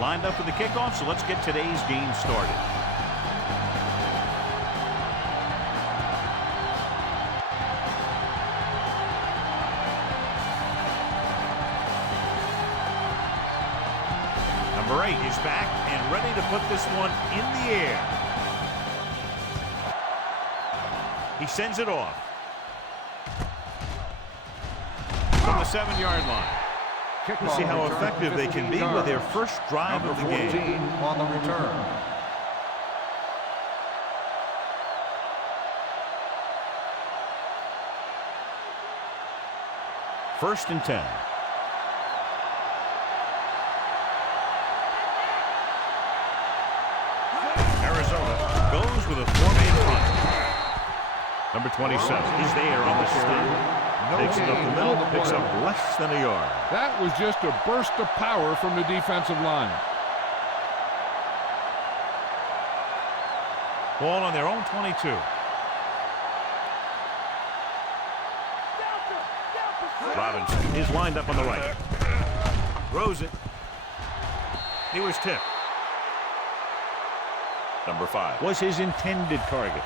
lined up for the kickoff, so let's get today's game started. Number 8 is back and ready to put this one in the air. He sends it off from the 7-yard line. We'll see how effective they can be with their first drive of the game. On the return. First and 10. Arizona goes with a 4-man front. Number 27 is there on the stop. Takes it up the middle, picks up less than a yard. That was just a burst of power from the defensive line. Ball on their own 22. Robinson is lined up on the right. Throws it. He was tipped. Number 5 was his intended target.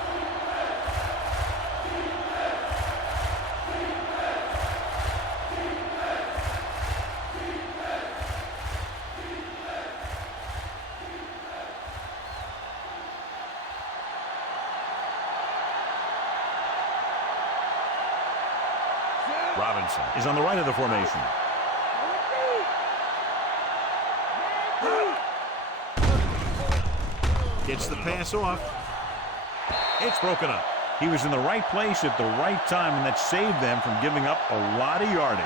Robinson is on the right of the formation. Gets the pass off. It's broken up. He was in the right place at the right time, and that saved them from giving up a lot of yardage.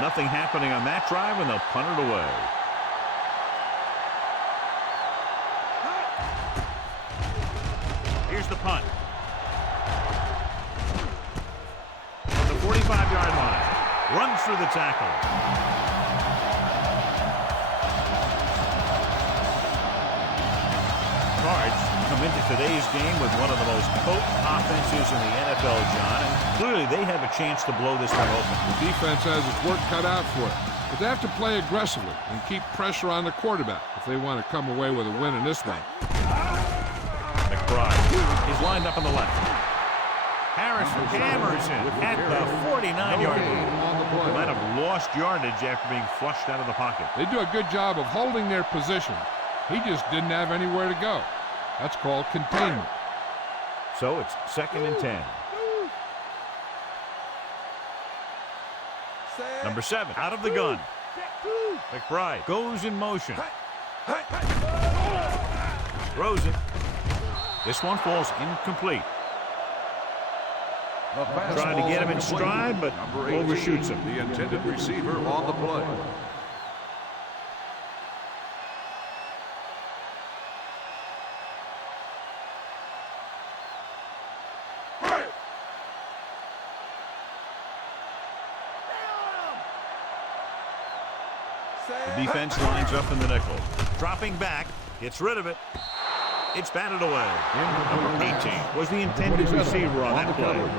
Nothing happening on that drive, and they'll punt it away. Here's the punt. From the 45-yard line. Runs through the tackle. Cards come into today's game with one of the most potent offenses in the NFL, John, and clearly they have a chance to blow this one open. The defense has its work cut out for it, but they have to play aggressively and keep pressure on the quarterback if they want to come away with a win in this one. McBride is lined up on the left. Harrison hammers in at the 49-yard line. They might have lost yardage after being flushed out of the pocket. They do a good job of holding their position. He just didn't have anywhere to go. That's called containment. So it's 2nd and 10. Number 7 out of the gun. McBride goes in motion. Throws it. This one falls incomplete. Trying to get him in stride, but overshoots him. The intended receiver on the play. The defense lines up in the nickel. Dropping back, gets rid of it. It's batted away. Number 18 was the intended receiver on that play.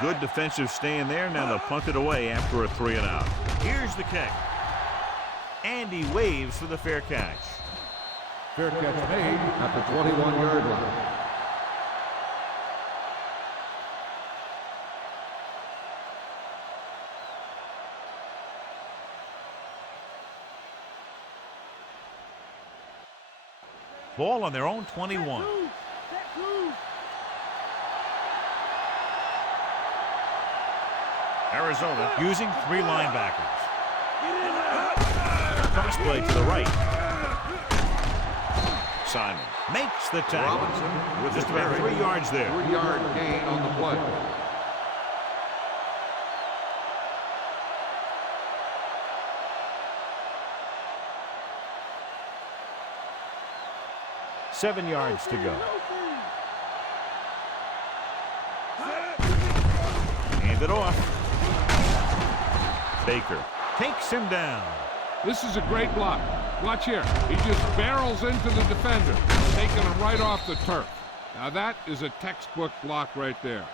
Good defensive stand there. Now they'll punt it away after a 3-and-out. Here's the kick. And he waves for the fair catch. Fair catch made at the 21-yard line. Ball on their own 21. Arizona using 3 linebackers. Cross play to the right. Simon makes the tackle. Robinson with just about 3 yards there. 3-yard gain on the play. 7 yards to go. Hand it off. Baker takes him down. This is a great block. Watch here. He just barrels into the defender, taking him right off the turf. Now that is a textbook block right there.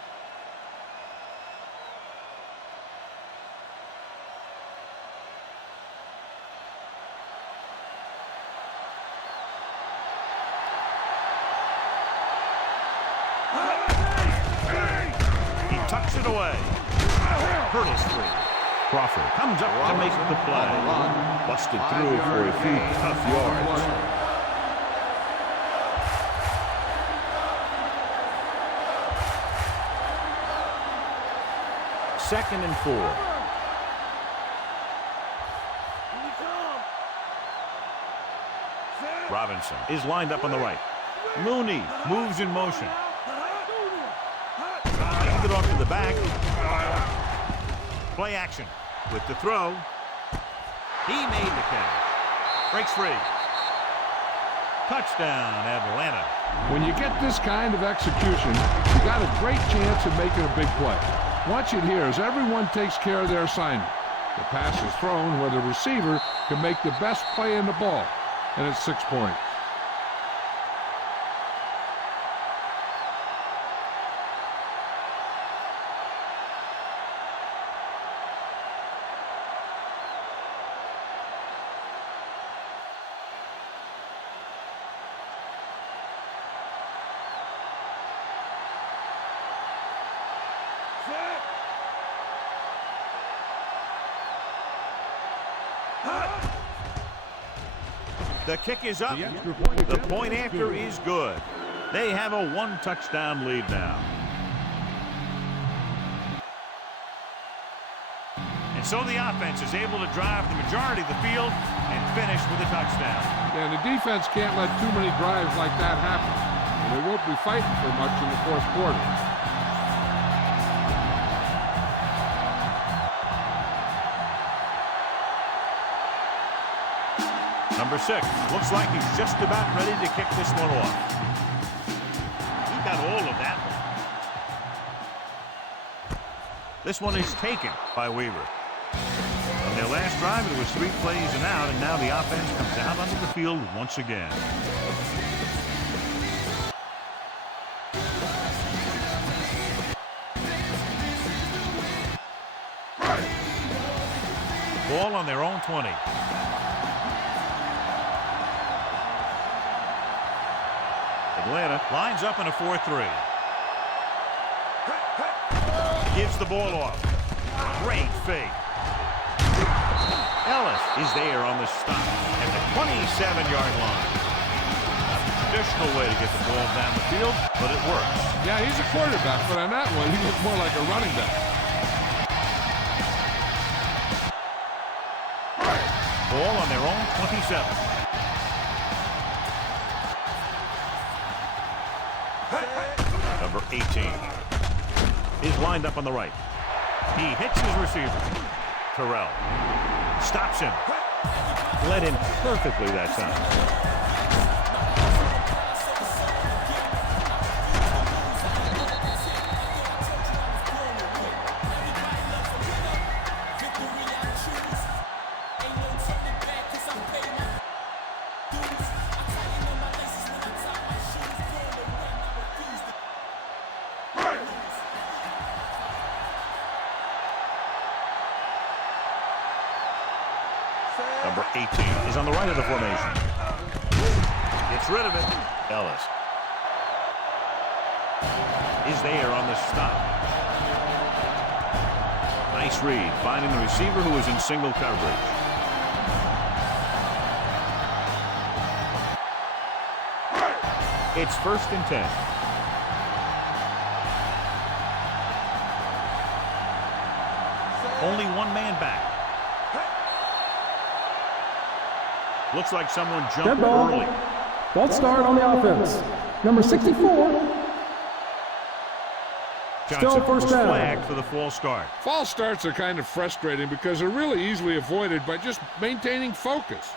He tucks it away. Hurdles free. Crawford comes up to make the play. Busted through for a few tough yards. Second and 4. Robinson is lined up on the right. Mooney moves in motion. Hand it off to the back. Play action with the throw. He made the catch. Breaks free. Touchdown, Atlanta. When you get this kind of execution, you got a great chance of making a big play. Watch it here as everyone takes care of their assignment. The pass is thrown where the receiver can make the best play in the ball, and it's 6 points. The kick is up. The point after is good. They have a 1-touchdown lead now. And so the offense is able to drive the majority of the field and finish with a touchdown. Yeah, and the defense can't let too many drives like that happen. And they won't be fighting for much in the fourth quarter. Number 6 looks like he's just about ready to kick this one off. He got all of that one. This one is taken by Weaver. On their last drive, it was 3 plays and out, and now the offense comes out onto the field once again. Ball on their own 20. Atlanta lines up in a 4-3. Gives the ball off. Great fake. Ellis is there on the stop at the 27-yard line. Not the traditional way to get the ball down the field, but it works. Yeah, he's a quarterback, but on that one, he looks more like a running back. Ball on their own 27. Number 18 is lined up on the right. He hits his receiver. Terrell stops him. Led him perfectly that time. Number 18 is on the right of the formation. Gets rid of it. Ellis is there on the stop. Nice read, finding the receiver who is in single coverage. It's 1st and 10. Only one man back. Looks like someone jumped early. False start on the offense. Number 64. Johnson Still first was down. flagged for the false start. False starts are kind of frustrating because they're really easily avoided by just maintaining focus.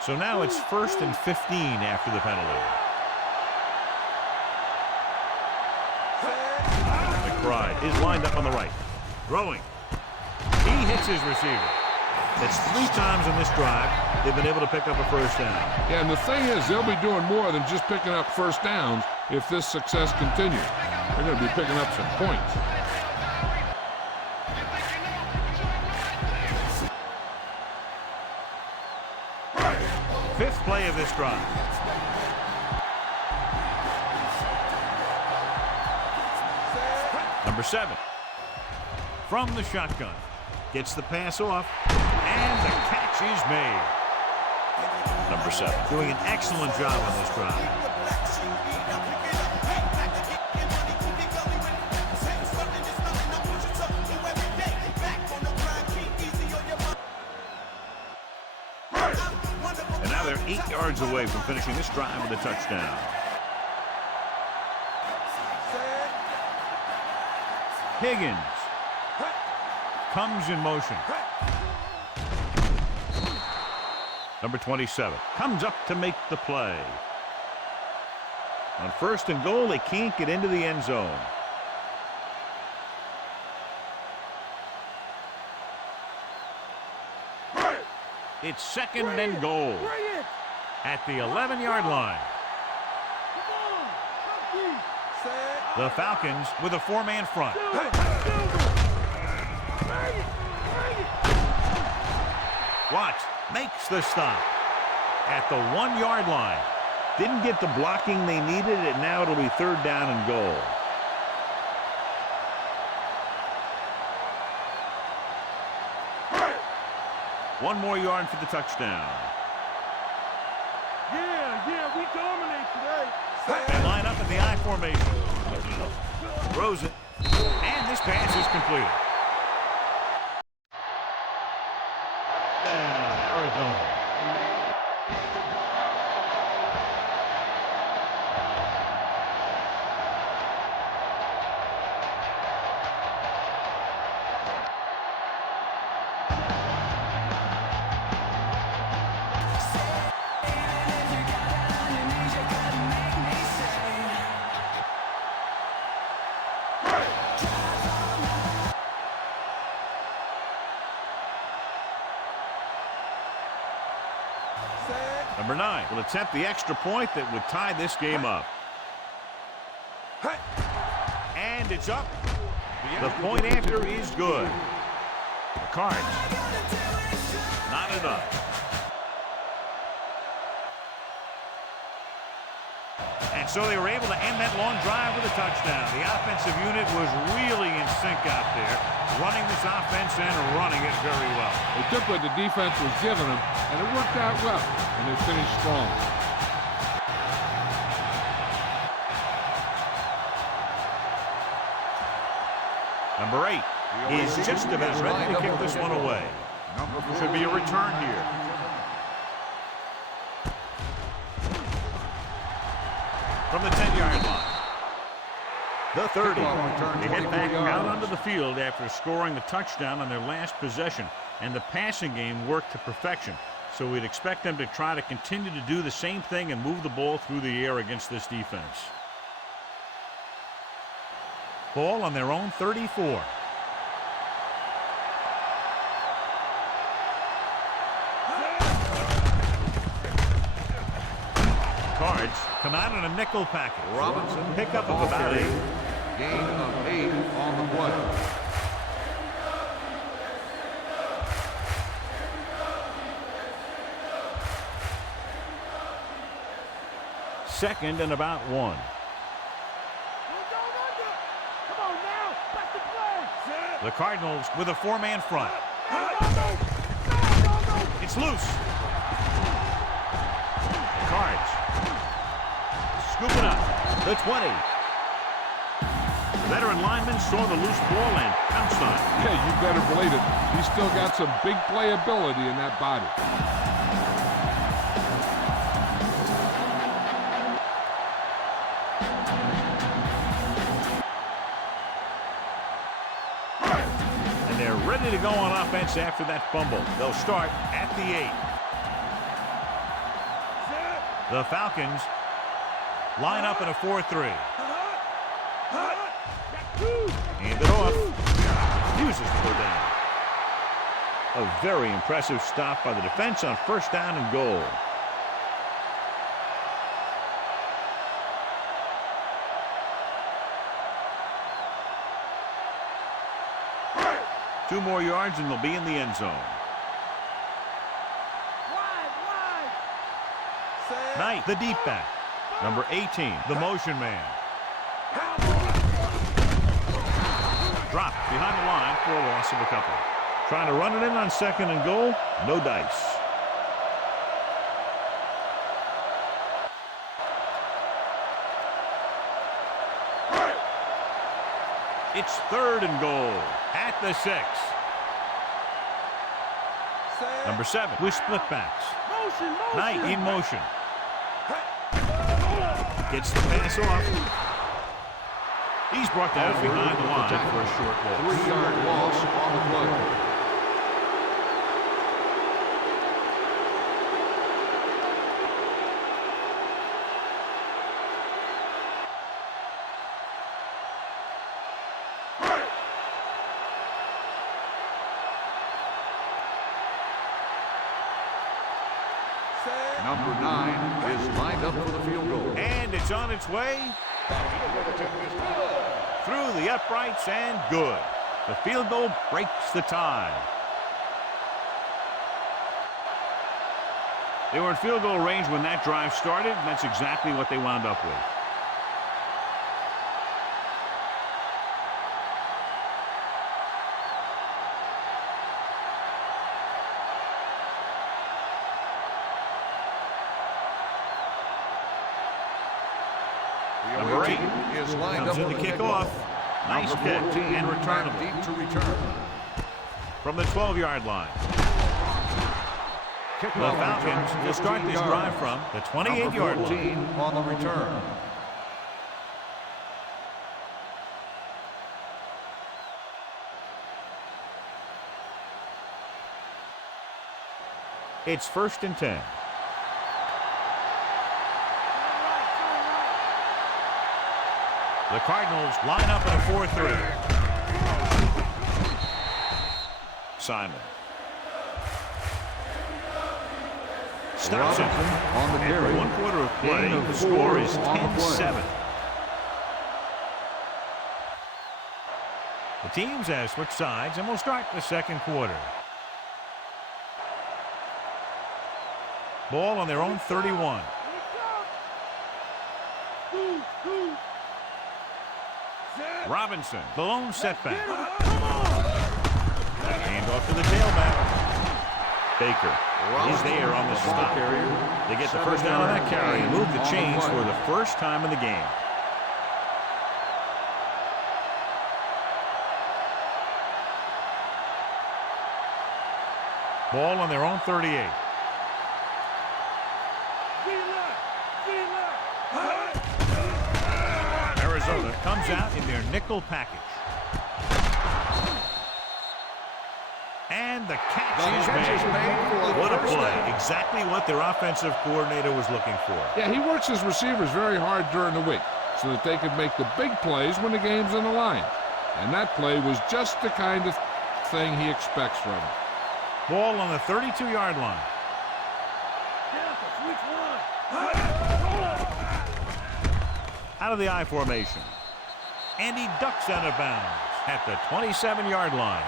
So now it's 1st and 15 after the penalty. McBride is lined up on the right. Throwing. He hits his receiver. That's 3 times in this drive they've been able to pick up a first down. Yeah, and the thing is, they'll be doing more than just picking up first downs if this success continues. They're going to be picking up some points. Fifth play of this drive. Number 7. From the shotgun. Gets the pass off, and the catch is made. Number 7 doing an excellent job on this drive. And now they're 8 yards away from finishing this drive with a touchdown. Higgins comes in motion. Number 27 comes up to make the play. On 1st and goal, they can't get into the end zone. It's 2nd and goal at the 11-yard line. The Falcons with a 4-man front. Watts makes the stop at the 1-yard line. Didn't get the blocking they needed, and now it'll be 3rd down and goal. One more yard for the touchdown. Yeah, we dominate today. They line up in the I formation. Throws it, and this pass is completed. Arizona. Number 9 will attempt the extra point that would tie this game up. And it's up. The point after is good. The Cards. Not enough. And so they were able to end that long drive with a touchdown. The offensive unit was really in sync out there, running this offense and running it very well. They took what the defense was giving them, and it worked out well, and they finished strong. Number 8 is just about ready to kick this one away. Should be a return here. From the 10-yard line. The 30. They head back out onto the field after scoring the touchdown on their last possession, and the passing game worked to perfection. So we'd expect them to try to continue to do the same thing and move the ball through the air against this defense. Ball on their own 34. Cards come out in a nickel package. Robinson, pick up of about 8. Gain of 8 on the play. Second and about 1. The Cardinals with a 4-man front. It's loose. Cards. Scoop it up. The 20. Veteran lineman saw the loose ball and pounced on it. Yeah, you better believe it. He's still got some big playability in that body. Ready to go on offense after that fumble. They'll start at the 8. The Falcons line up in a 4-3. Hand it off. Refuses to go down. A very impressive stop by the defense on first down and goal. Two more yards and they'll be in the end zone. Knight, the deep back. Number 18, the motion man. Dropped behind the line for a loss of a couple. Trying to run it in on second and goal. No dice. It's third and goal at the 6. Number 7 with split backs. Knight in motion. Gets the pass off. He's brought down behind the line for a short loss. 3-yard loss on the play. Number 9 is lined up for the field goal. And it's on its way. Through the uprights and good. The field goal breaks the tie. They were in field goal range when that drive started, and that's exactly what they wound up with. Number 8 is lined comes up in for the the kickoff. Nice Number catch 14 and returnable. deep to return. From the 12-yard line. The Falcons will start this drive from the 28-yard line. On the return. It's 1st and 10. The Cardinals line up in a 4-3. Simon. Stops him. On the carry. 1 quarter of play. Gain of The score 4 is on the play. 10-7. The teams have switched sides and will start the second quarter. Ball on their own 31. Robinson, the lone setback. Hand off to the tailback. Baker is there on the stop. They get the first down on that carry and move the chains for the first time in the game. Ball on their own 38. Arizona comes out in their nickel package. And the catch is made. What a play. Exactly what their offensive coordinator was looking for. Yeah, he works his receivers very hard during the week so that they could make the big plays when the game's on the line. And that play was just the kind of thing he expects from him. Ball on the 32-yard line. Out of the I formation. And he ducks out of bounds at the 27-yard line.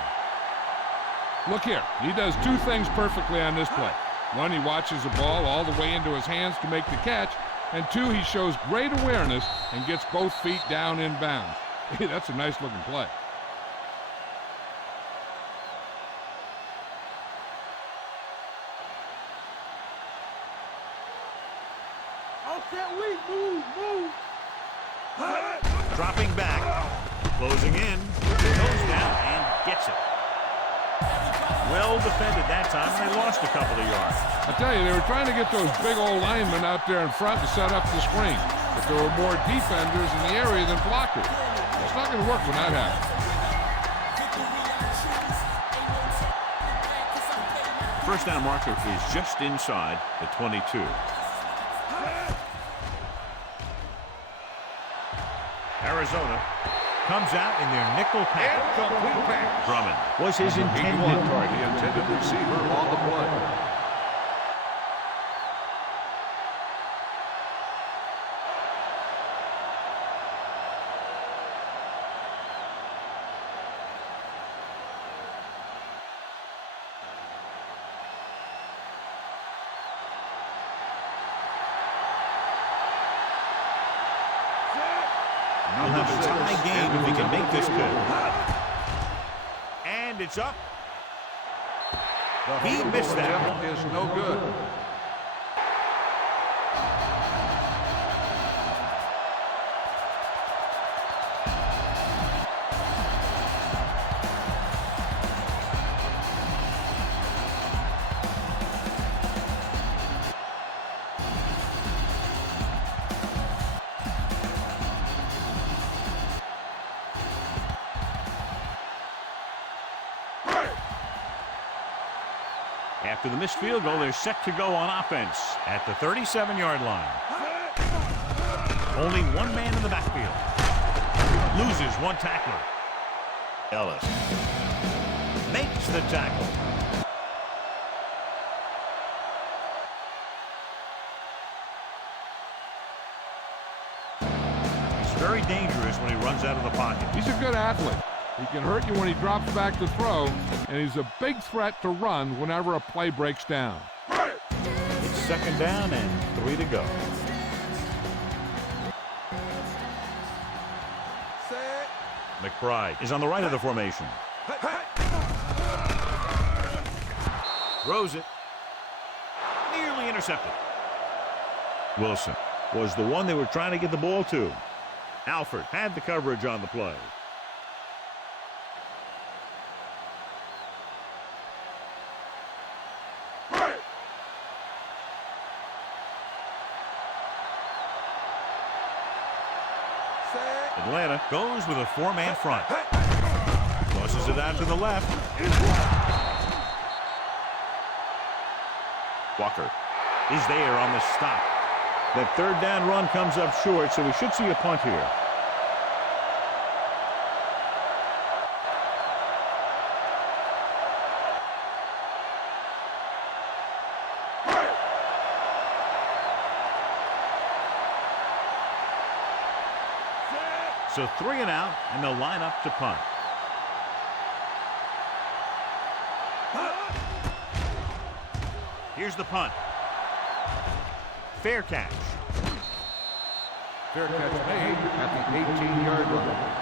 Look here. He does two things perfectly on this play. One, he watches the ball all the way into his hands to make the catch. And two, he shows great awareness and gets both feet down in bounds. Hey, that's a nice-looking play. Dropping back, closing in, goes down and gets it. Well defended that time, and they lost a couple of yards. I tell you, they were trying to get those big old linemen out there in front to set up the screen. But there were more defenders in the area than blockers. It's not going to work when that happens. First down marker is just inside the 22. Arizona comes out in their nickel package. Incomplete pass. Drummond was his intended target. The intended receiver on the play. He'll have a tie game if he can make this good. And it's up. He missed that one. Is no good. After the missed field goal, they're set to go on offense at the 37-yard line. Only one man in the backfield. Loses one tackler. Ellis makes the tackle. He's very dangerous when he runs out of the pocket. He's a good athlete. He can hurt you when he drops back to throw, and he's a big threat to run whenever a play breaks down. It's second down and 3 to go. McBride is on the right of the formation. Throws it. Nearly intercepted. Wilson was the one they were trying to get the ball to. Alford had the coverage on the play. Atlanta goes with a four-man front. Tosses it out to the left. Walker is there on the stop. That third down run comes up short, so we should see a punt here. So 3 and out, and they'll line up to punt. Here's the punt. Fair catch. Fair catch made at the 18-yard line.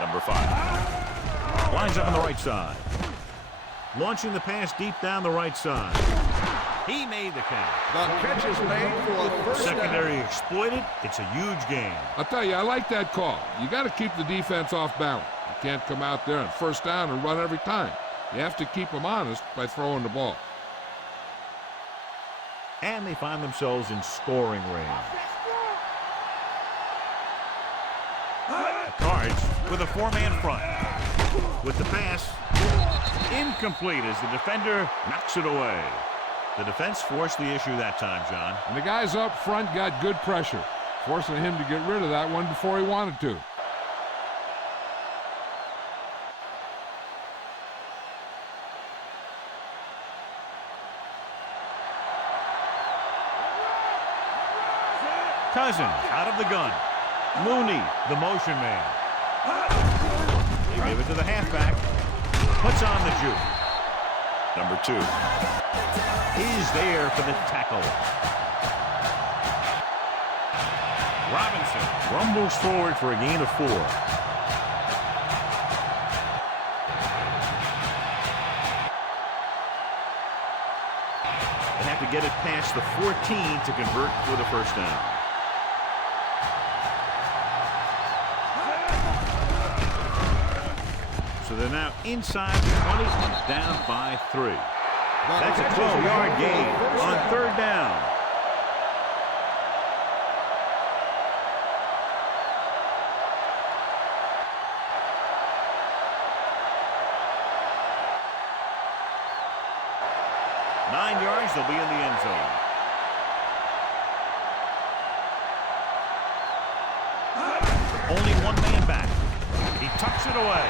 Number 5. Lines up on the right side. Launching the pass deep down the right side. He made the catch. The catch is made for a first Secondary down. exploited. It's a huge gain. I'll tell you, I like that call. You got to keep the defense off balance. You can't come out there and first down and run every time. You have to keep them honest by throwing the ball. And they find themselves in scoring range. The Cards with a four-man front. With the pass, incomplete as the defender knocks it away. The defense forced the issue that time, John. And the guys up front got good pressure, forcing him to get rid of that one before he wanted to. Cousins out of the gun. Mooney, the motion man. He gave it to the halfback. Puts on the juke. Number 2 is there for the tackle. Robinson rumbles forward for a gain of 4. They have to get it past the 14 to convert with a first down. So they're now inside the 20 and down by 3. That's a 12-yard gain on third down. 9 yards. They'll be in the end zone. Only one man back. He tucks it away.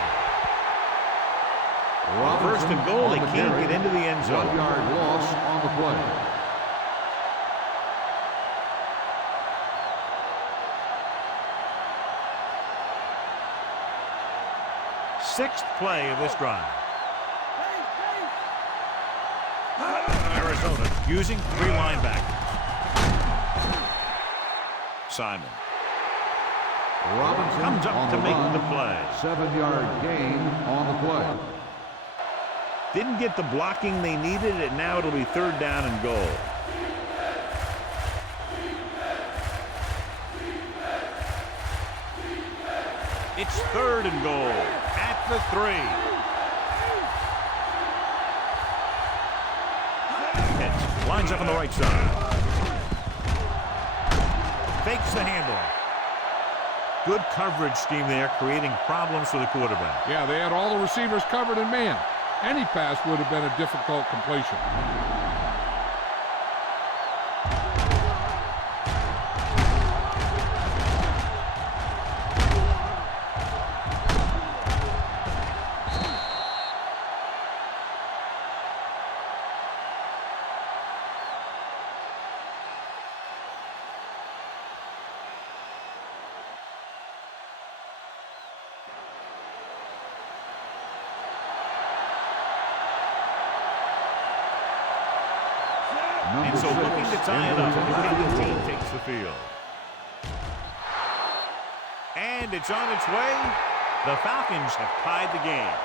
First and goal. They can't get into the end zone. 1 yard loss on the play. Sixth play of this drive. Arizona using 3 linebackers. Simon Robinson comes up on to the make run. the play. 7-yard gain on the play. Didn't get the blocking they needed, and now it'll be 3rd down and goal. It's 3rd and goal at the 3. Pitts lines up on the right side. Fakes the handoff. Good coverage scheme there, creating problems for the quarterback. Yeah, they had all the receivers covered in man. Any pass would have been a difficult completion. And so looking to tie it up, the Kansas team takes the field. And it's on its way. The Falcons have tied the game.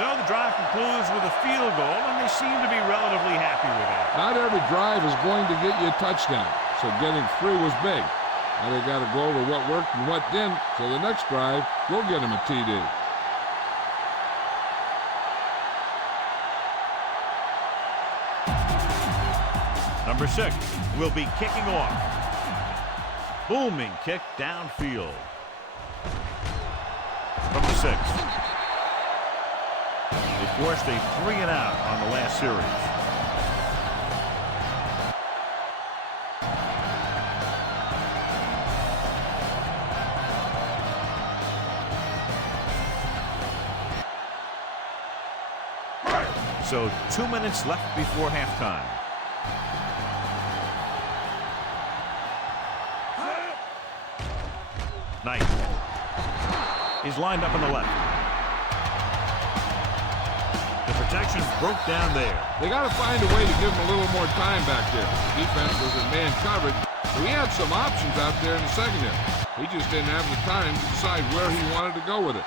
So the drive concludes with a field goal, and they seem to be relatively happy with that. Not every drive is going to get you a touchdown, so getting 3 was big. Now they got to go over what worked and what didn't, so the next drive will get them a TD. Number 6 will be kicking off. Booming kick downfield. From the 6. They forced a 3 and out on the last series. So 2 minutes left before halftime. Knight is lined up on the left. The protection broke down there. They got to find a way to give him a little more time back there. Defense was in man coverage, so he had some options out there in the secondary. He just didn't have the time to decide where he wanted to go with it.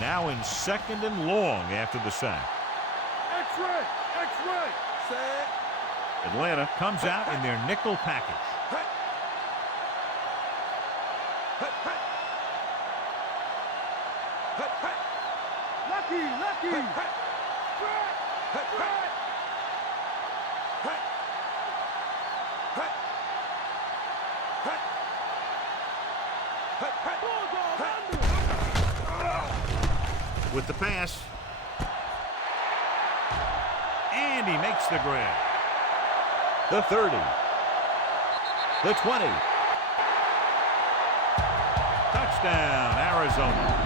Now in 2nd and long after the sack. X-ray! X-ray! Set. Atlanta comes out in their nickel package. Lucky! Lucky! With the pass. And he makes the grab. The 30. The 20. Touchdown, Arizona.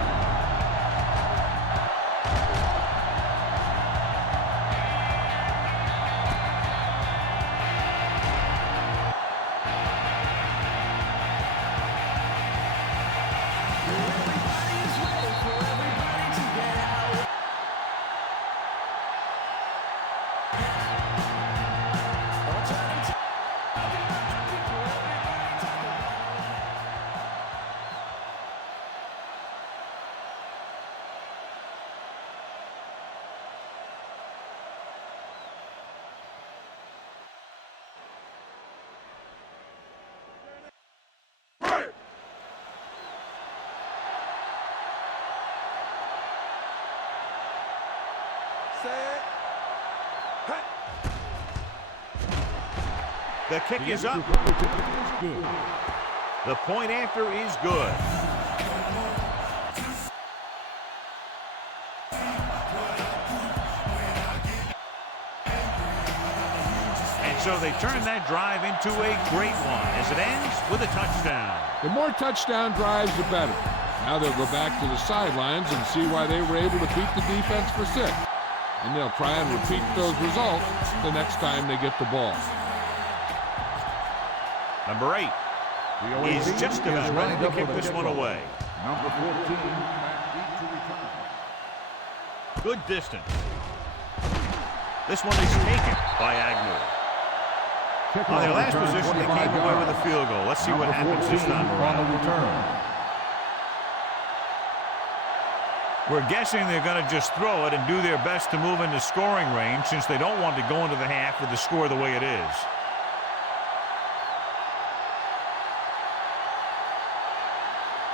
The kick is up. Good. The point after is good. And so they turn that drive into a great one as it ends with a touchdown. The more touchdown drives, the better. Now they'll go back to the sidelines and see why they were able to beat the defense for 6. And they'll try and repeat those results the next time they get the ball. Number 8 is just about ready to kick this one away. Number 14, Matt to return. Good distance. This one is taken by Agnew. On their last position, they came away with a field goal. Let's see what happens this time around. On the return. We're guessing they're going to just throw it and do their best to move into scoring range since they don't want to go into the half with the score the way it is.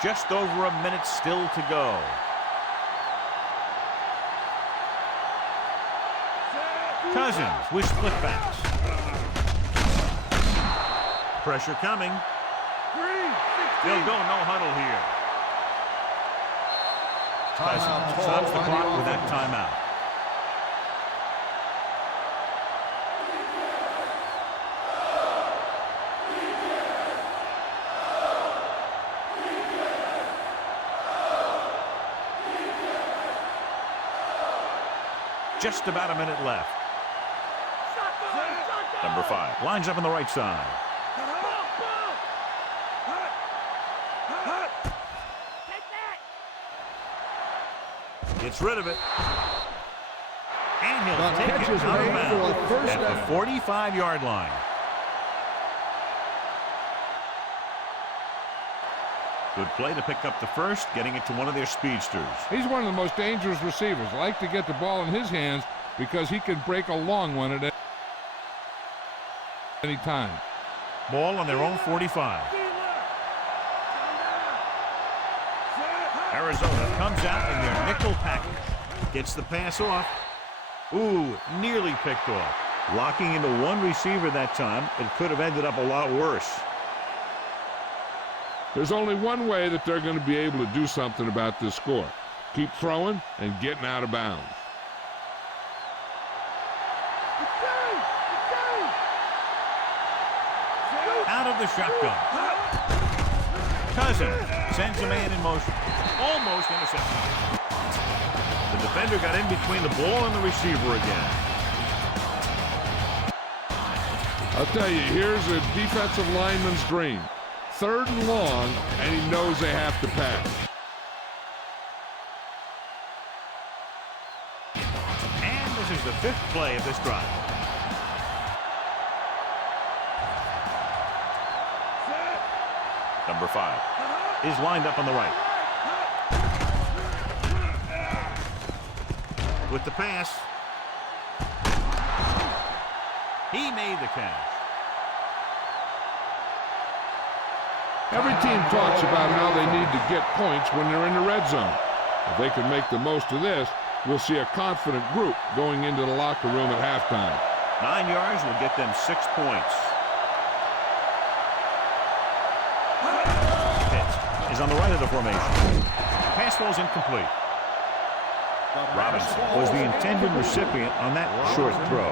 Just over a minute still to go. Cousins with split backs. Pressure coming. They'll go no huddle here. Cousins stops the clock with that timeout. Just about a minute left. Number 5 lines up on the right side. Gets rid of it. And he'll take it out of bounds at the 45-yard line. Good play to pick up the first, getting it to one of their speedsters. He's one of the most dangerous receivers. I like to get the ball in his hands because he can break a long one at any time. Ball on their own 45. Arizona comes out in their nickel package. Gets the pass off. Ooh, nearly picked off. Locking into one receiver that time, it could have ended up a lot worse. There's only one way that they're going to be able to do something about this score. Keep throwing and getting out of bounds. Out of the shotgun. Cousins sends a man in motion. Almost intercepted. The defender got in between the ball and the receiver again. I'll tell you, here's a defensive lineman's dream. 3rd and long, and he knows they have to pass. And this is the 5th play of this drive. Number 5 is lined up on the right. With the pass. He made the catch. Every team talks about how they need to get points when they're in the red zone. If they can make the most of this, we'll see a confident group going into the locker room at halftime. 9 yards will get them 6 points. Pitts is on the right of the formation. Pass ball's incomplete. Robinson was the intended recipient on that short throw.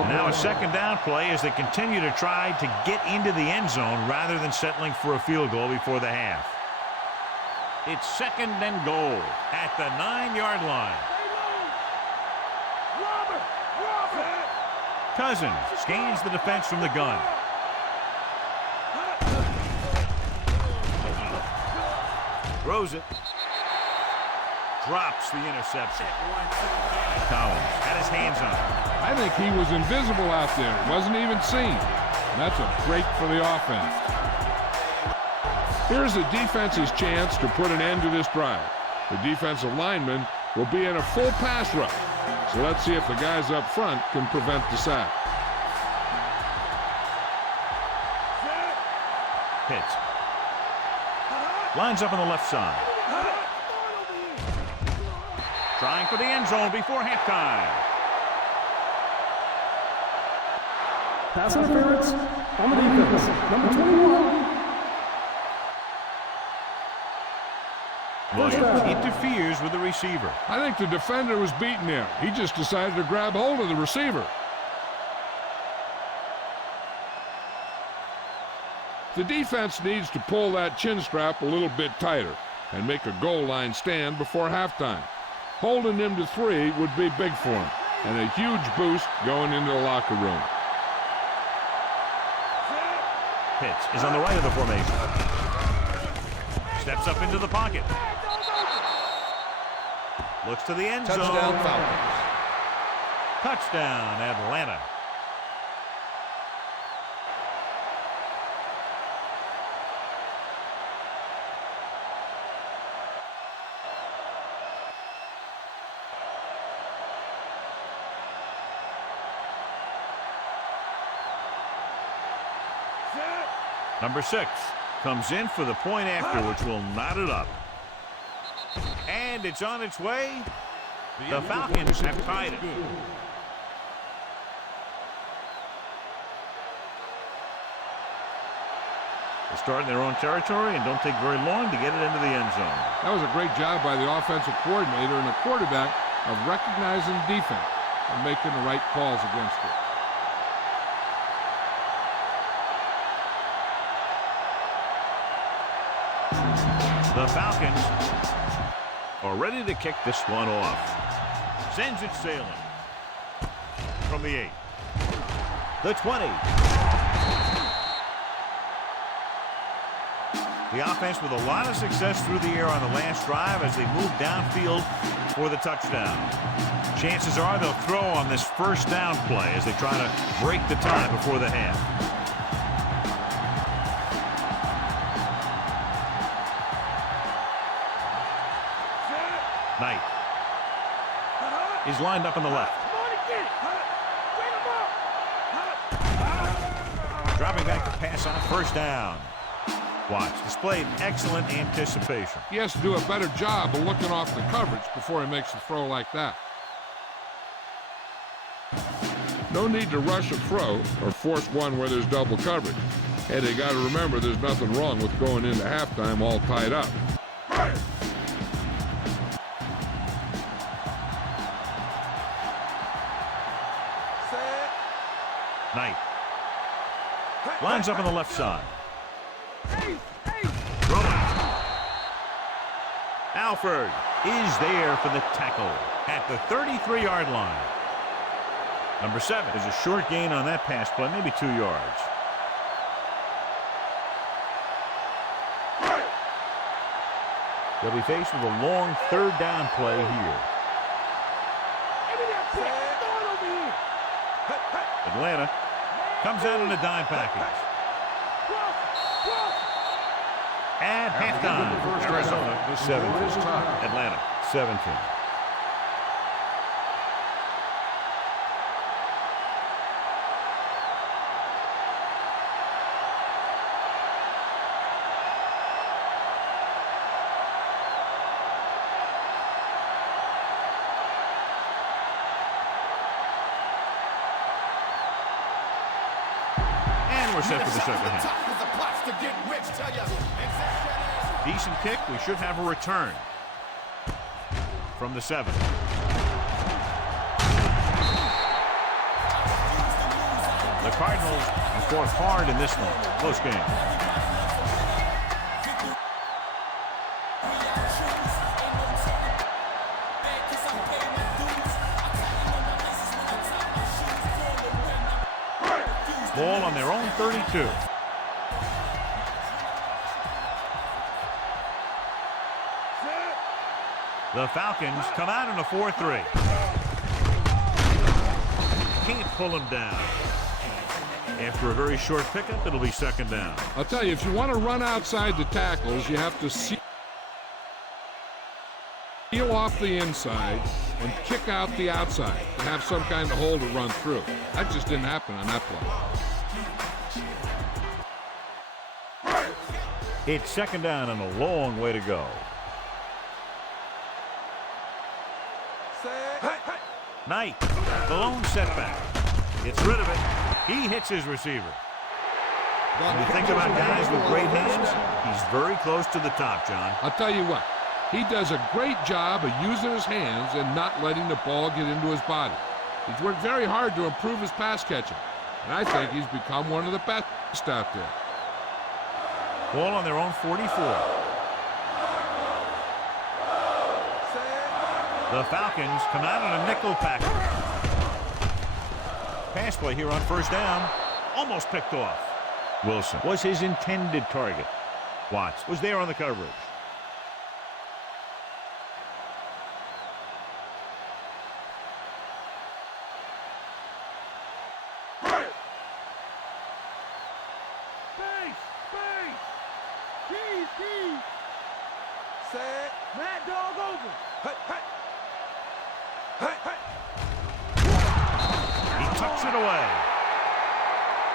And now a 2nd down play as they continue to try to get into the end zone rather than settling for a field goal before the half. It's 2nd and goal at the 9-yard line. Cousins scans the defense from the gun. Throws it. Drops the interception. Collins had his hands on it. I think he was invisible out there. Wasn't even seen. And that's a break for the offense. Here's the defense's chance to put an end to this drive. The defensive lineman will be in a full pass rush. So let's see if the guys up front can prevent the sack. Pitts lines up on the left side. Trying for the end zone before halftime. Pass interference on the defense. Number 21. Williams interferes with the receiver. I think the defender was beaten there. He just decided to grab hold of the receiver. The defense needs to pull that chin strap a little bit tighter and make a goal line stand before halftime. Holding him to 3 would be big for him and a huge boost going into the locker room. Pitts is on the right of the formation. Steps up into the pocket. Looks to the end zone. Touchdown, Falcons. Touchdown, Atlanta. Number 6 comes in for the point after, which will knot it up. And it's on its way. The Falcons have tied it. They start in their own territory and don't take very long to get it into the end zone. That was a great job by the offensive coordinator and the quarterback of recognizing the defense and making the right calls against it. The Falcons are ready to kick this one off. Sends it sailing. From the 8. The 20. The offense with a lot of success through the air on the last drive as they move downfield for the touchdown. Chances are they'll throw on this first down play as they try to break the tie before the half. Knight is lined up on the left. Dropping back to pass on first down. Watch, displayed excellent anticipation. He has to do a better job of looking off the coverage before he makes a throw like that. No need to rush a throw or force one where there's double coverage. Hey, they got to remember there's nothing wrong with going into halftime all tied up. Knight lines up on the left side. Throwing. Alford is there for the tackle at the 33-yard line. Number 7 is a short gain on that pass play, maybe 2 yards. They'll be faced with a long third down play here. Atlanta comes out in a dime package. At halftime, Arizona 17, Atlanta 17. We're set for the second half. Decent kick. We should have a return from the 7. The Cardinals fought hard in this one. Close game. Ball on their own 32. The Falcons come out in a 4-3. Can't pull them down. After a very short pickup, it'll be second down. I'll tell you, if you want to run outside the tackles, you have to seal off the inside and kick out the outside and have some kind of hole to run through. That just didn't happen on that play. It's second down and a long way to go. Knight, the lone setback. Gets rid of it. He hits his receiver. When you think about guys with great hands, he's very close to the top, John. I'll tell you what, he does a great job of using his hands and not letting the ball get into his body. He's worked very hard to improve his pass catching, and I think he's become one of the best out there. Ball on their own 44. The Falcons come out on a nickel package. Pass play here on first down. Almost picked off. Wilson was his intended target. Watts was there on the coverage. Mad dog over. He tucks it away.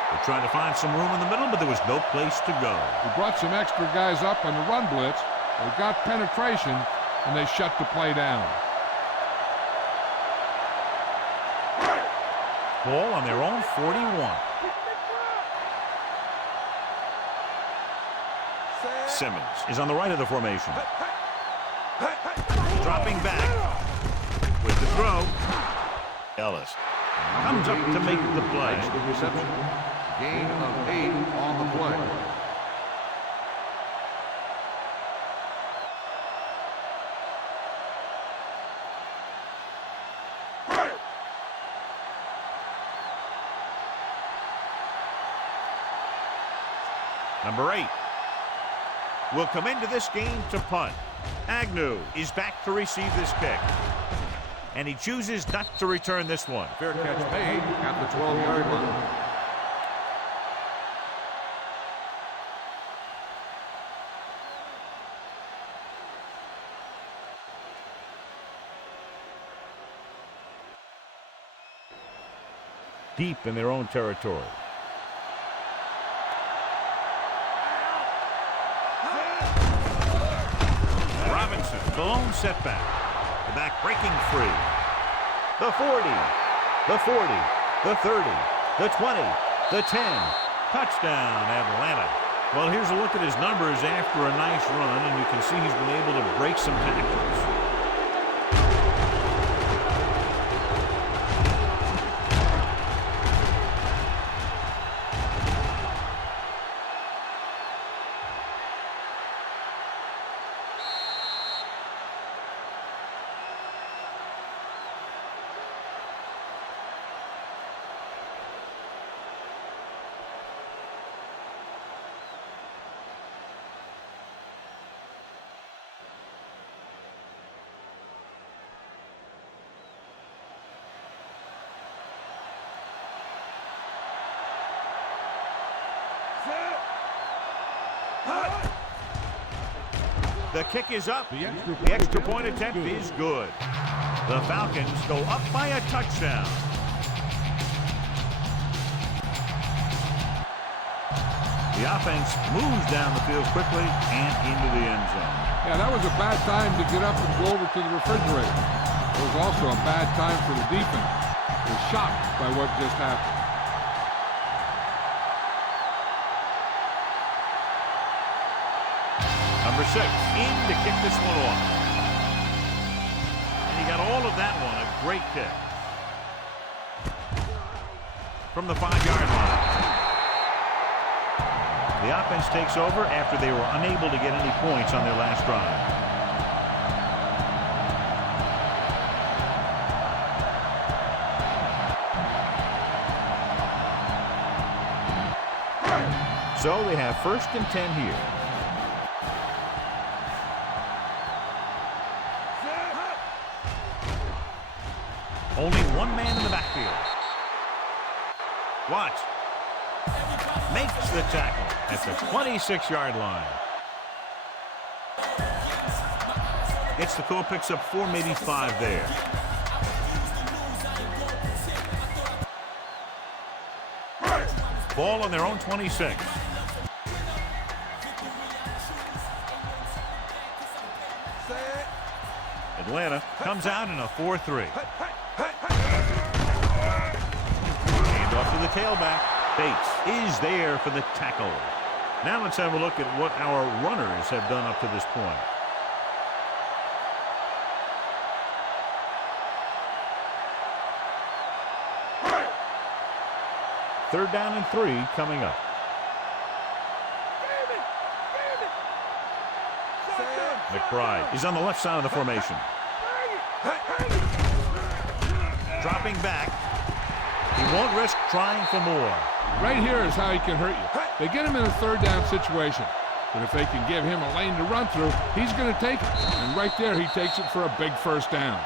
They're trying to find some room in the middle, but there was no place to go. He brought some extra guys up on the run blitz. They got penetration, and they shut the play down. Ball on their own 41. Simmons is on the right of the formation. Dropping back with the throw. Ellis comes up to make the play. The reception. Gain of 8 on the play. Number 8 will come into this game to punt. Agnew is back to receive this kick. And he chooses not to return this one. Fair catch made at the 12-yard line. Deep in their own territory. Robinson, the lone setback. The back breaking free. The 40, the 40, the 30, the 20, the 10. Touchdown, Atlanta. Well, here's a look at his numbers after a nice run, and you can see he's been able to break some tackles. The kick is up. The extra point attempt is good. The Falcons go up by a touchdown. The offense moves down the field quickly and into the end zone. Yeah, that was a bad time to get up and go over to the refrigerator. It was also a bad time for the defense. They were shocked by what just happened. Number 6 in to kick this one off. And he got all of that one. A great kick. From the 5-yard line. The offense takes over after they were unable to get any points on their last drive. So they have 1st and 10 here. Only one man in the backfield. Watts makes the tackle at the 26-yard line. Gets the call, picks up 4, maybe 5 there. Ball on their own 26. Atlanta comes out in a 4-3. Hand off to the tailback. Bates is there for the tackle. Now let's have a look at what our runners have done up to this point. Third down and 3 coming up. McBride is on the left side of the formation. Dropping back. He won't risk trying for more. Right here is how he can hurt you. They get him in a third down situation. But if they can give him a lane to run through, he's going to take it. And right there, he takes it for a big first down.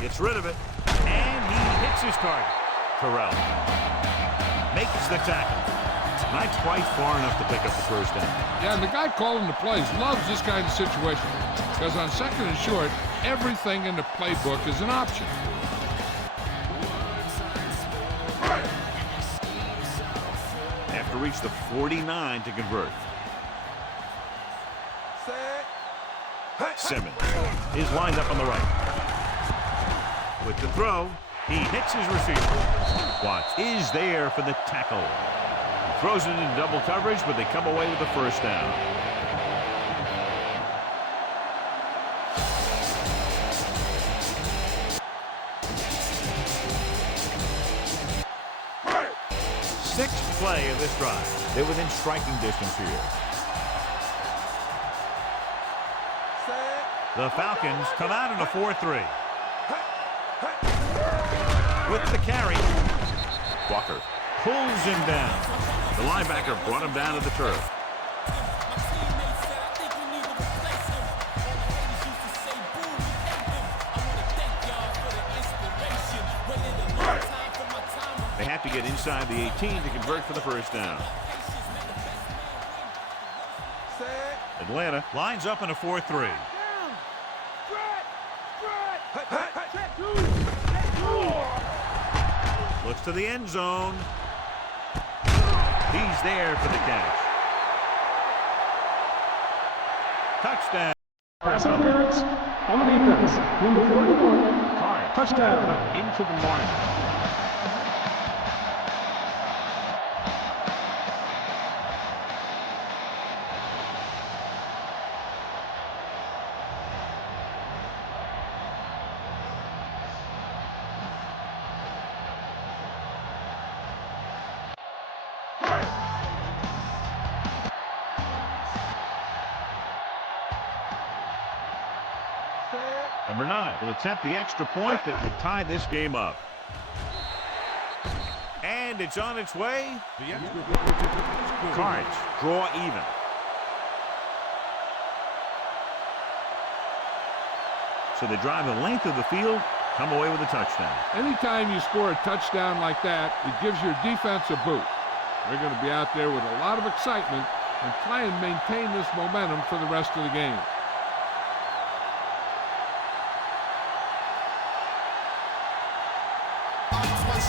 Gets rid of it, and he hits his target. Terrell makes the tackle. Not quite far enough to pick up the first down. Yeah, and the guy calling the plays loves this kind of situation because on second and short, everything in the playbook is an option. Have to reach the 49 to convert. Simmons is lined up on the right. With the throw, he hits his receiver. Watts is there for the tackle. He throws it in double coverage, but they come away with the first down. Sixth play of this drive. They're within striking distance here. The Falcons come out in a 4-3. With the carry, Walker pulls him down. The linebacker brought him down to the turf. They have to get inside the 18 to convert for the first down. Atlanta lines up in a 4-3. Looks to the end zone. He's there for the catch. Touchdown. Pass interference on the defense. Number 41. Touchdown. Into the line. Number 9 will attempt the extra point that will tie this game up. And it's on its way. Cards draw even. So they drive the length of the field, come away with a touchdown. Anytime you score a touchdown like that, it gives your defense a boost. They're going to be out there with a lot of excitement and try and maintain this momentum for the rest of the game.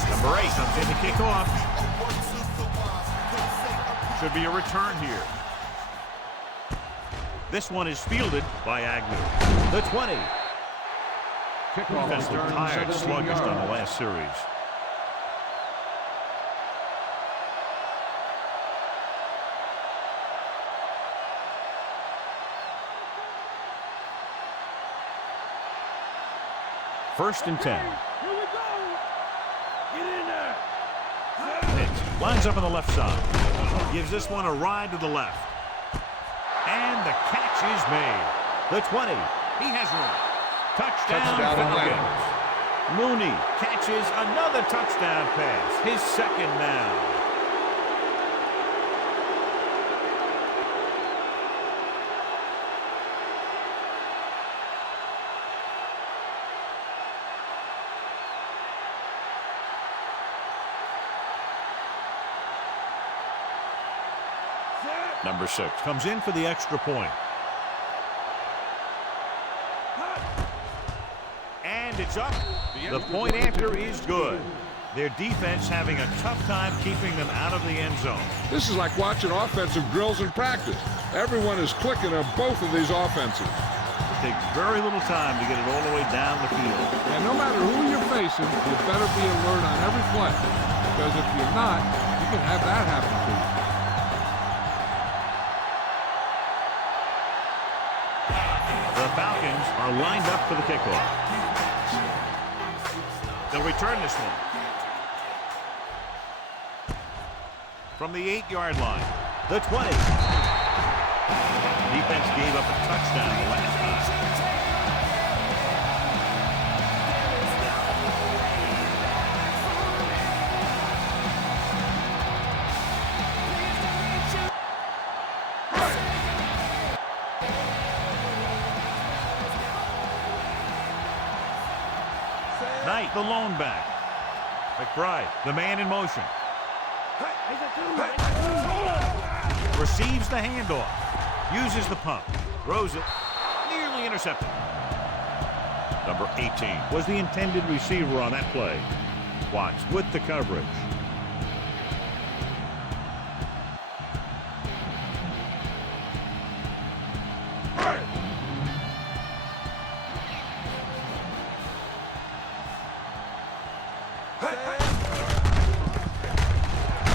Number 8 comes in to kick off. Should be a return here. This one is fielded by Agnew. The 20. Kickoff Defense looked tired, sluggish on the last series. First and 10. Here we go. Get in there. Pitts lines up on the left side. Gives this one a ride to the left. And the catch is made. The 20. He has room. Touchdown Falcons. Mooney catches another touchdown pass. His second now. Number 6 comes in for the extra point. And And it's up. The point after is good. Their defense having a tough time keeping them out of the end zone. This is like watching offensive drills in practice. Everyone is clicking on both of these offenses. It takes very little time to get it all the way down the field. And no matter who you're facing, you better be alert on every play. Because if you're not, you can have that happen to you. The Falcons are lined up for the kickoff. They'll return this one. From the 8-yard line, the 20. Defense gave up a touchdown the last time. Knight, the lone back. McBride, the man in motion. Receives the handoff. Uses the pump. Throws it. Nearly intercepted. Number 18 was the intended receiver on that play. Watts with the coverage.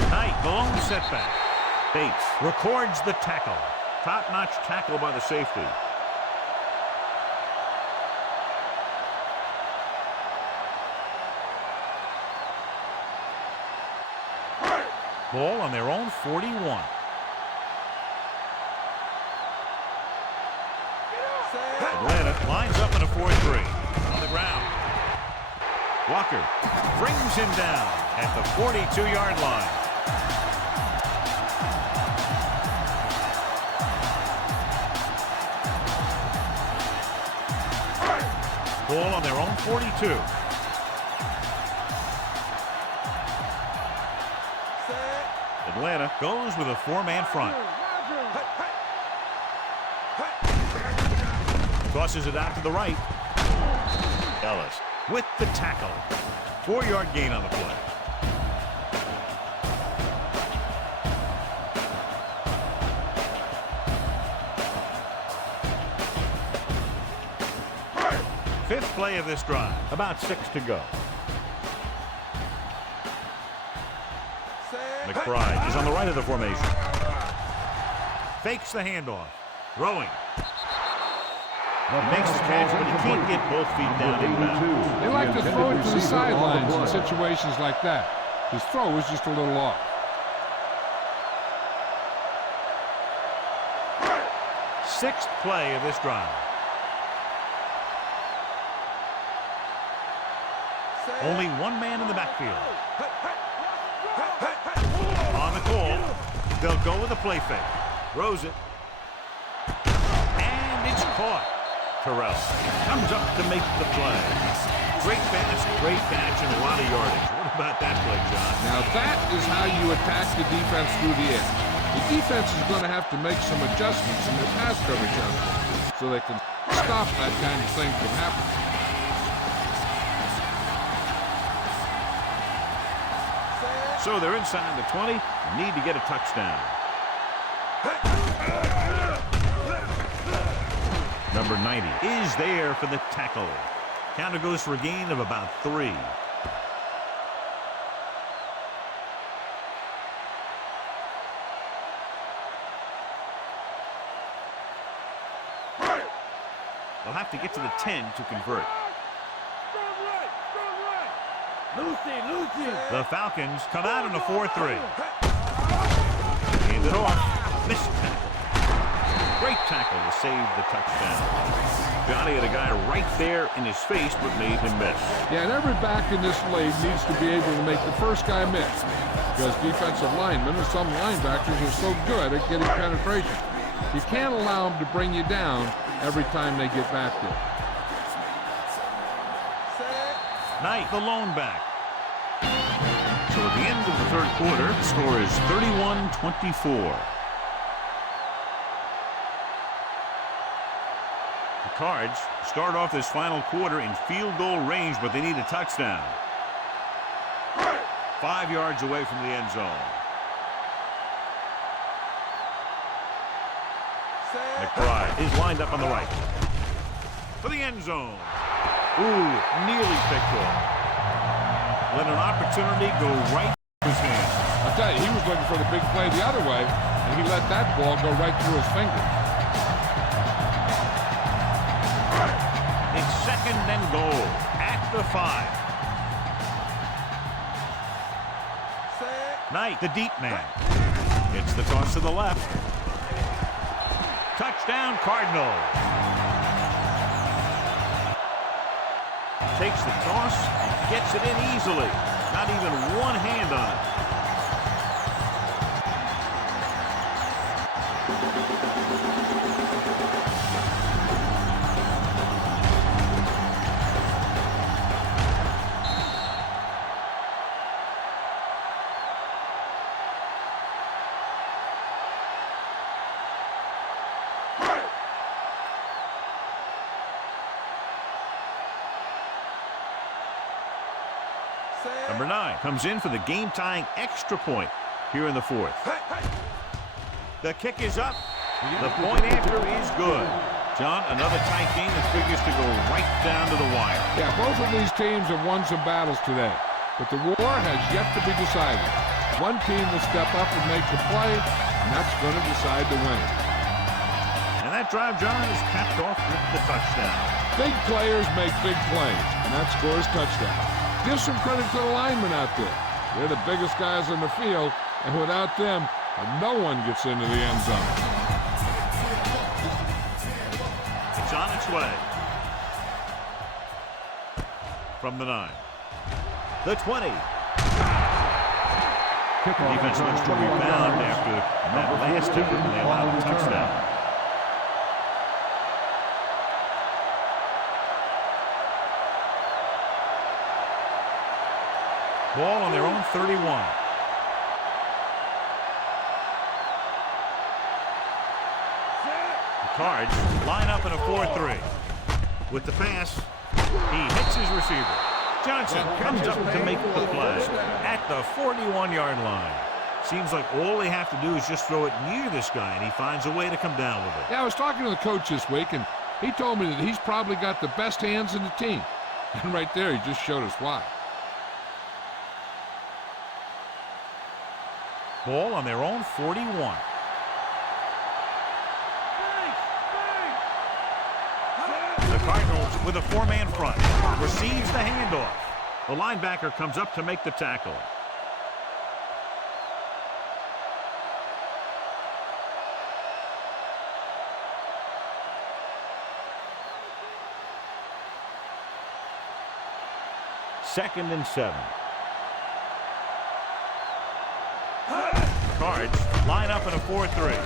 Knight, the lone setback. Bates records the tackle. Top-notch tackle by the safety. Ball on their own 41. Atlanta lines up in a 4-3. On the ground. Walker brings him down at the 42-yard line. Ball on their own 42. Atlanta goes with a 4-man front. Tosses it out to the right. Ellis with the tackle. 4-yard gain on the play. Fifth play of this drive. About 6 to go. McBride is on the right of the formation. Fakes the handoff. Throwing. Makes the catch, but he can't get both feet down in bounds. They like to throw it to the sidelines in situations like that. His throw is just a little off. Sixth play of this drive. Only one man in the backfield. On the call, they'll go with a play fake. Throws it. And it's caught. Terrell comes up to make the play. Great pass, great catch, and a lot of yardage. What about that play, John? Now that is how you attack the defense through the air. The defense is going to have to make some adjustments in their pass coverage out there so they can stop that kind of thing from happening. So they're inside the 20, need to get a touchdown. Number 90 is there for the tackle. Counter goes for a gain of about 3. They'll have to get to the 10 to convert. The Falcons come out in a 4-3. Hand it off. Missed tackle. Great tackle to save the touchdown. Johnny had a guy right there in his face but made him miss. Yeah, and every back in this league needs to be able to make the first guy miss. Because defensive linemen and some linebackers are so good at getting penetration. You can't allow them to bring you down every time they get back there. Knight, the lone back. So at the end of the third quarter, the score is 31-24. The Cards start off this final quarter in field goal range, but they need a touchdown. 5 yards away from the end zone. McBride is lined up on the right for the end zone. Ooh, nearly picked off. Let an opportunity go right through his hands. I'll tell you, he was looking for the big play the other way, and he let that ball go right through his fingers. It's second and goal at the 5. Knight, the deep man. It's the toss to the left. Touchdown, Cardinal. Takes the toss and gets it in easily. Not even one hand on it. Number 9 comes in for the game-tying extra point here in the 4th. The kick is up. The point after is good. John, another tight game that figures to go right down to the wire. Yeah, both of these teams have won some battles today, but the war has yet to be decided. One team will step up and make the play, and that's going to decide the winner. And that drive, John, is capped off with the touchdown. Big players make big plays, and that scores touchdown. Give some credit to the linemen out there. They're the biggest guys on the field, and without them, no one gets into the end zone. It's on its way. From the 9. The 20. Defense looks to rebound after that last effort, and they allow a touchdown. Ball on their own 31. The Cards line up in a 4-3. With the pass, he hits his receiver. Johnson comes up to make the play at the 41-yard line. Seems like all they have to do is just throw it near this guy, and he finds a way to come down with it. Yeah, I was talking to the coach this week, and he told me that he's probably got the best hands in the team. And right there, he just showed us why. Ball on their own 41. The Cardinals with a 4-man front. Receives the handoff. The linebacker comes up to make the tackle. Second and 7. Cards line up in a 4-3.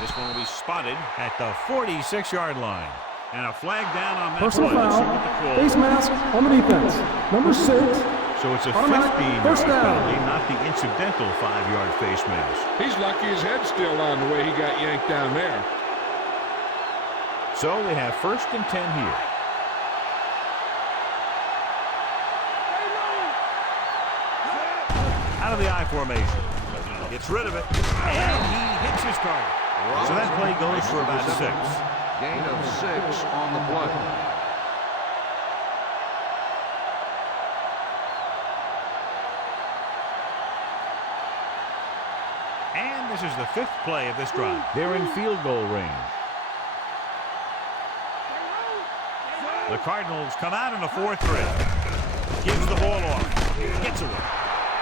This one will be spotted at the 46-yard line. And a flag down on that Personal play. foul. Face mask on the defense. Number 6. So it's a Automatic 15-yard first down. penalty, not the incidental 5-yard face mask. He's lucky his head's still on the way he got yanked down there. So they have 1st and 10 here. Out of the I formation. Gets rid of it. And he hits his target. So that play goes for about 6. Gain of 6 on the play. And this is the 5th play of this drive. They're in field goal range. The Cardinals come out in a 4-3. Gives the ball off. Gets away.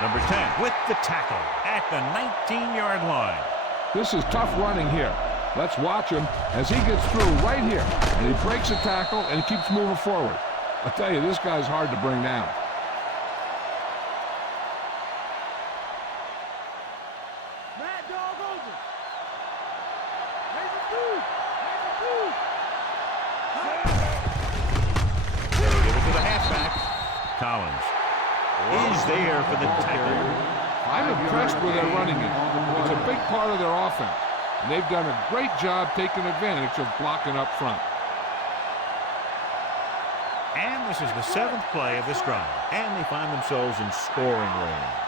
Number 10 with the tackle at the 19-yard line. This is tough running here. Let's watch him as he gets through right here. And he breaks a tackle and he keeps moving forward. I tell you, this guy's hard to bring down. Mad dog over. Give it to the halfback. Collins is there for the tackle. I'm impressed with their running game. It's a big part of their offense. And they've done a great job taking advantage of blocking up front. And this is the 7th play of this drive. And they find themselves in scoring range.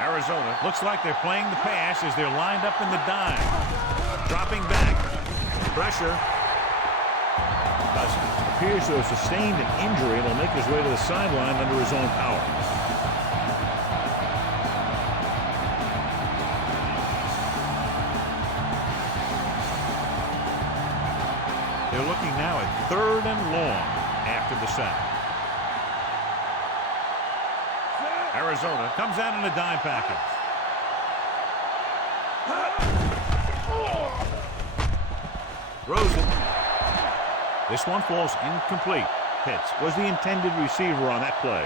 Arizona looks like they're playing the pass as they're lined up in the dime. Dropping back. Pressure. Cousins appears to have sustained an injury and will make his way to the sideline under his own power. They're looking now at 3rd and long after the sack. Arizona comes out in a dime package. Throws it. This one falls incomplete. Pitts was the intended receiver on that play.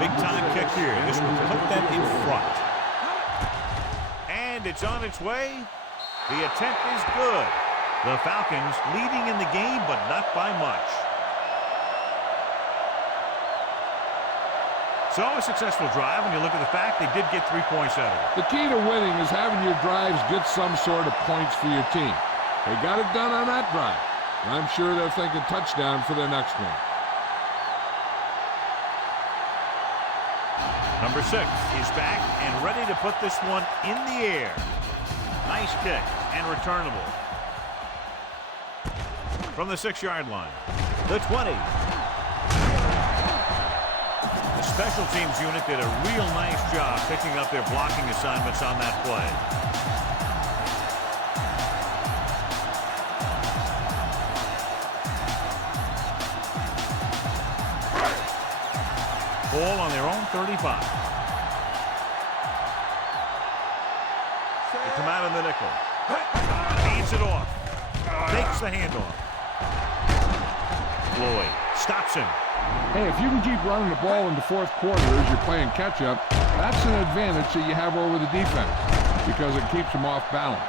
Big time kick here. This will put them in front. And it's on its way. The attempt is good. The Falcons leading in the game, but not by much. So a successful drive when you look at the fact they did get 3 points out of it. The key to winning is having your drives get some sort of points for your team. They got it done on that drive. I'm sure they're thinking touchdown for their next one. Number 6 is back and ready to put this one in the air. Nice kick and returnable. From the 6-yard line. The 20. The special teams unit did a real nice job picking up their blocking assignments on that play. Ball on their own 35. They come out in the nickel. Hands it off. Takes the handoff. Floyd stops him. Hey, if you can keep running the ball in the 4th quarter as you're playing catch-up, that's an advantage that you have over the defense because it keeps them off balance.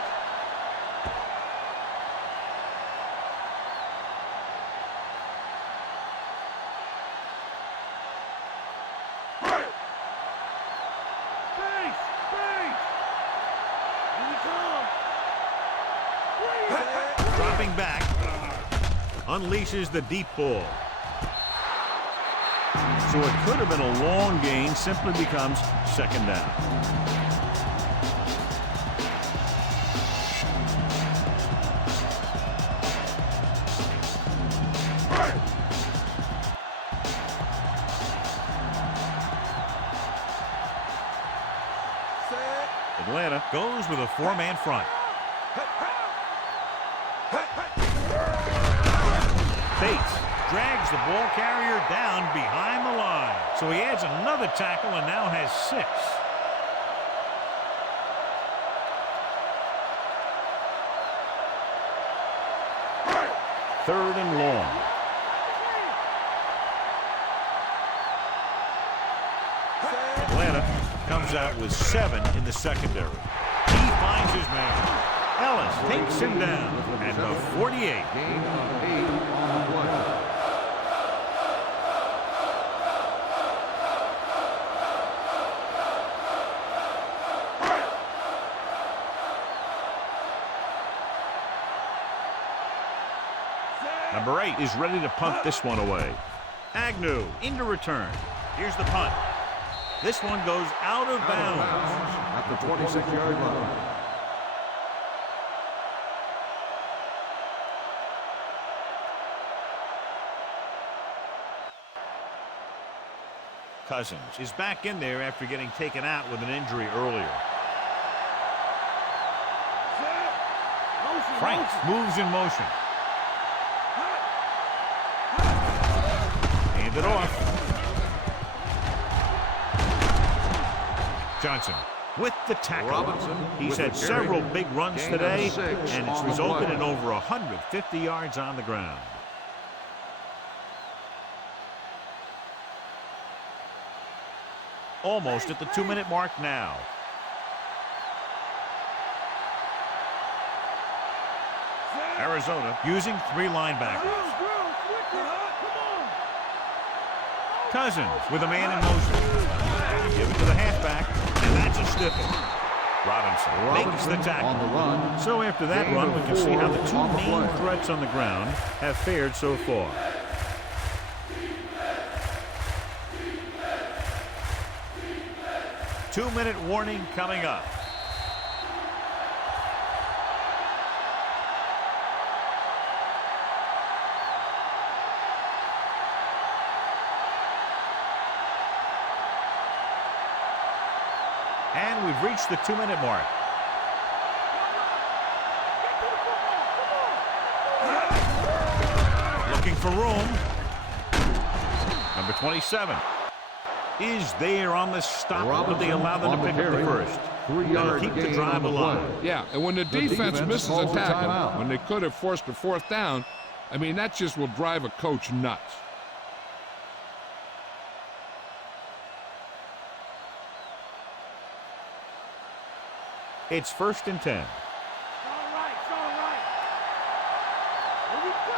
Dropping back. Unleashes the deep ball. So it could have been a long gain, simply becomes 2nd down. Atlanta goes with a 4-man front. Bates drags the ball carrier down behind the line. So he adds another tackle and now has 6. Third and long. Atlanta comes out with 7 in the secondary. He finds his man. Ellis takes him down at the 48. Gain of 8 on the play. Number 8 is ready to punt this one away. Agnew into return. Here's the punt. This one goes out of bounds. At the 26-yard line. Cousins is back in there after getting taken out with an injury earlier. Frank moves in motion. Hand it off. Johnson with the tackle. Robinson He's had several big runs today, and it's resulted in over 150 yards on the ground. Almost at the 2-minute mark now. Arizona using 3 linebackers. Cousins with a man in motion. Give it to the halfback, and that's a stiffle. Robinson makes the tackle. On the run. So after that Gain run, of we can see how the 4 two on the main play. threats on the ground have fared so far. Two-minute warning coming up. And we've reached the 2-minute mark. Looking for room. Number 27 is there on the stop, but they allow them to pick up the first. 3 That'll yards keep the gain drive on the alive. play. Yeah, and when the defense misses a calls a tackle, timeout. when they could have forced a 4th down, I mean, that just will drive a coach nuts. It's 1st and 10. It's all right, it's all right. Here we go.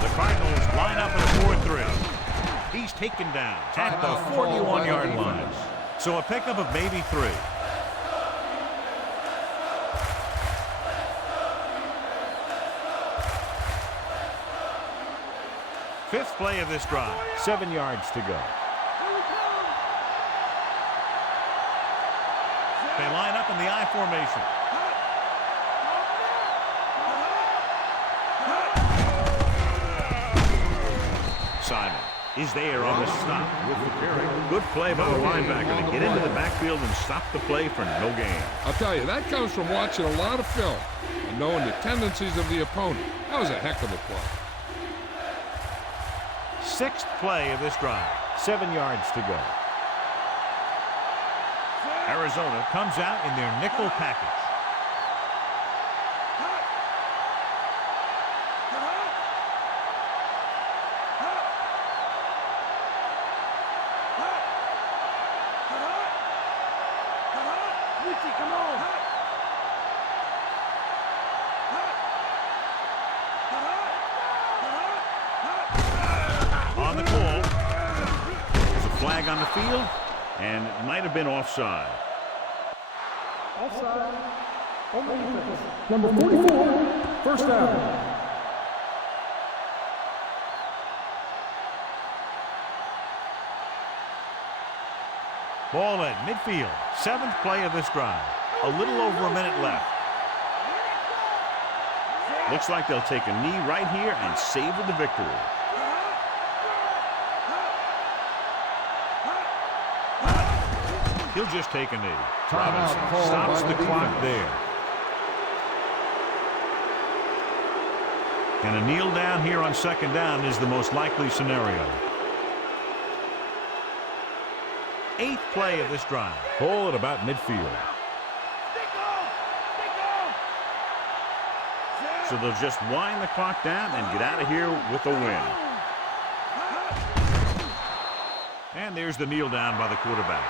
The Cardinals line up in a 4-3. He's taken down at the Timeout called by the 41-yard line. defense. So a pickup of maybe 3. Fifth play of this drive. 7 yards to go. Here we come. They line up in the I formation. Simon is there on the stop. With the carry. Good play by the linebacker to get into the backfield and stop the play for no gain. I'll tell you, that comes from watching a lot of film and knowing the tendencies of the opponent. That was a heck of a play. 6th play of this drive. 7 yards to go. Arizona comes out in their nickel package. Switchy, come on. On the call. There's a flag on the field, and it might have been offside. Offside. On the defense. Number 44, first down. Ball at midfield. 7th play of this drive. A little over a minute left. Looks like they'll take a knee right here and savor the victory. He'll just take a knee. Timeout Robinson called stops by the the clock defense. there. And a kneel down here on 2nd down is the most likely scenario. 8th play of this drive. Ball at about midfield. So they'll just wind the clock down and get out of here with a win. And there's the kneel down by the quarterback.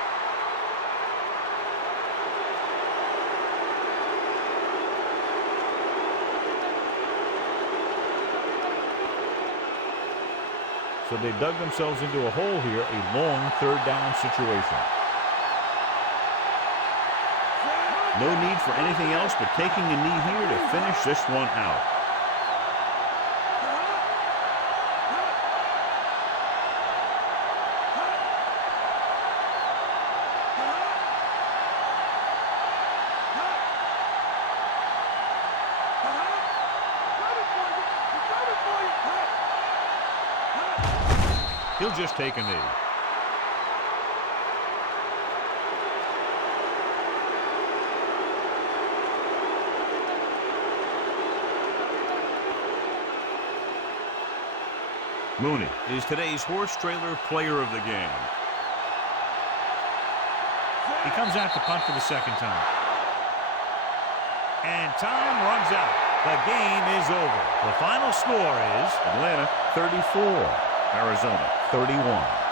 So they dug themselves into a hole here, a long 3rd down situation. No need for anything else but taking a knee here to finish this one out. He'll just take a knee. Mooney is today's horse trailer player of the game. He comes out to punt for the 2nd time. And time runs out. The game is over. The final score is Atlanta 34, Arizona 31.